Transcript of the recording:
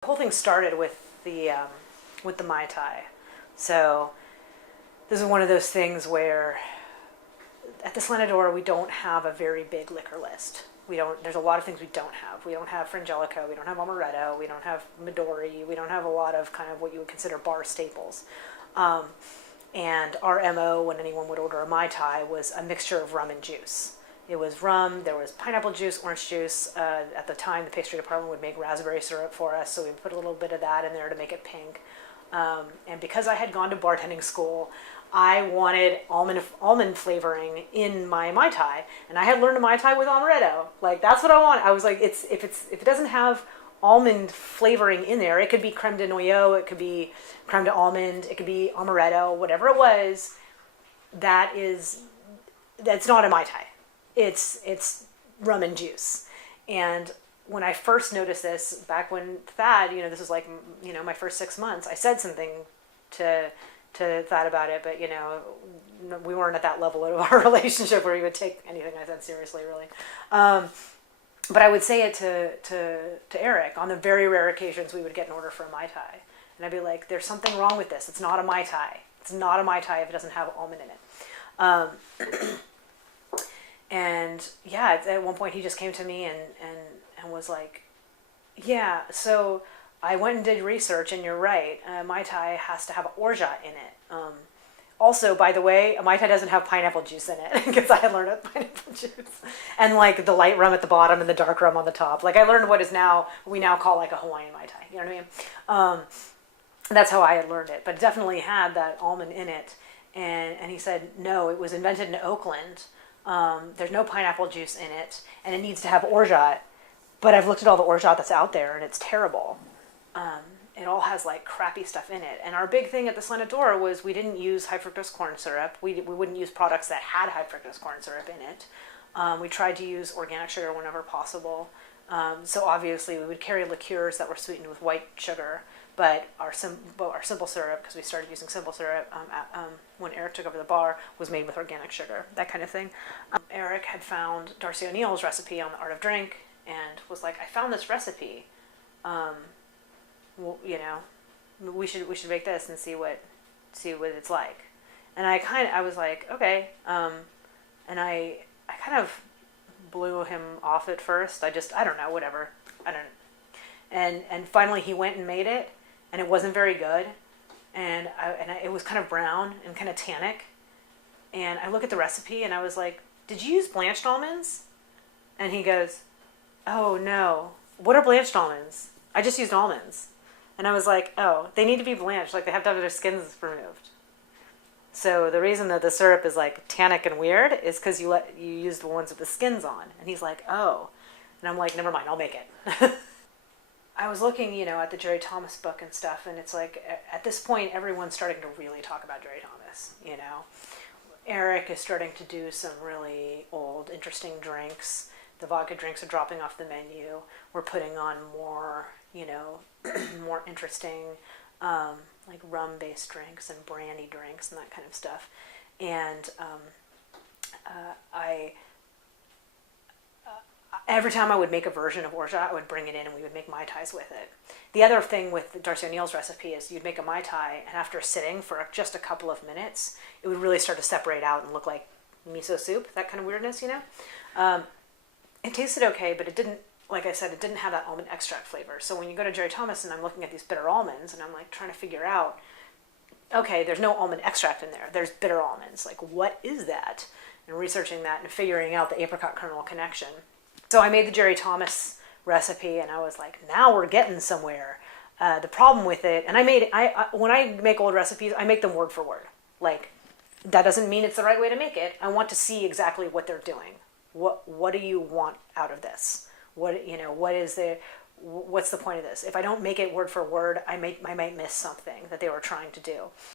The whole thing started with the Mai Tai. So this is one of those things where at the Slenador we don't have a very big liquor list. We don't. There's a lot of things we don't have. We don't have Frangelico. We don't have Amaretto. We don't have Midori. We don't have a lot of kind of what you would consider bar staples. And our MO when anyone would order a Mai Tai was a mixture of rum and juice. It was rum, there was pineapple juice, orange juice. At the time, the pastry department would make raspberry syrup for us, so we put a little bit of that in there to make it pink. And because I had gone to bartending school, I wanted almond flavoring in my Mai Tai, and I had learned a Mai Tai with amaretto. Like, that's what I want. I was like, if it doesn't have almond flavoring in there, it could be creme de noyau, it could be creme de almond, it could be amaretto, whatever it was. That's not a Mai Tai. It's rum and juice. And when I first noticed this, back when Thad, this was like, my first 6 months, I said something to Thad about it, but, we weren't at that level of our relationship where he would take anything I said seriously, really. But I would say it to Eric on the very rare occasions we would get an order for a Mai Tai. And I'd be like, there's something wrong with this. It's not a Mai Tai. It's not a Mai Tai if it doesn't have almond in it. And yeah, at one point he just came to me and was like, yeah, so I went and did research, and you're right. Mai Tai has to have orgeat in it. Also, by the way, a Mai Tai doesn't have pineapple juice in it, because I had learned pineapple juice. And like the light rum at the bottom and the dark rum on the top. Like, I learned what we now call like a Hawaiian Mai Tai. You know what I mean? That's how I had learned it. But it definitely had that almond in it. And he said, no, it was invented in Oakland. There's no pineapple juice in it, and it needs to have orgeat. But I've looked at all the orgeat that's out there, and it's terrible. It all has like crappy stuff in it. And our big thing at the Slenador was we didn't use high fructose corn syrup. We wouldn't use products that had high fructose corn syrup in it. We tried to use organic sugar whenever possible. So obviously we would carry liqueurs that were sweetened with white sugar, but our simple syrup, because we started using simple syrup when Eric took over the bar, was made with organic sugar, that kind of thing. Eric had found Darcy O'Neill's recipe on The Art of Drink and was like, I found this recipe. Well, we should make this and see what it's like. And I was like, okay. And I kind of blew him off at first. I don't know, whatever. And finally he went and made it, and it wasn't very good. And it was kind of brown and kind of tannic. And I look at the recipe and I was like, did you use blanched almonds? And he goes, oh no, what are blanched almonds? I just used almonds. And I was like, oh, they need to be blanched, like they have to have their skins removed. So the reason that the syrup is like tannic and weird is because you use the ones with the skins on. And he's like, oh. And I'm like, never mind, I'll make it. I was looking, at the Jerry Thomas book and stuff, and it's like, at this point, everyone's starting to really talk about Jerry Thomas, Eric is starting to do some really old, interesting drinks. The vodka drinks are dropping off the menu. We're putting on more, more interesting, like rum-based drinks and brandy drinks and that kind of stuff. And every time I would make a version of orgeat, I would bring it in and we would make Mai Tais with it. The other thing with Darcy O'Neill's recipe is you'd make a Mai Tai, and after sitting for just a couple of minutes, it would really start to separate out and look like miso soup, that kind of weirdness, It tasted okay, but it didn't, like I said, it didn't have that almond extract flavor. So when you go to Jerry Thomas and I'm looking at these bitter almonds and I'm like trying to figure out, okay, there's no almond extract in there. There's bitter almonds. Like, what is that? And researching that and figuring out the apricot kernel connection. So I made the Jerry Thomas recipe and I was like, now we're getting somewhere. The problem with it, and when I make old recipes, I make them word for word. Like, that doesn't mean it's the right way to make it. I want to see exactly what they're doing. What do you want out of this? What's the point of this? If I don't make it word for word, I might miss something that they were trying to do.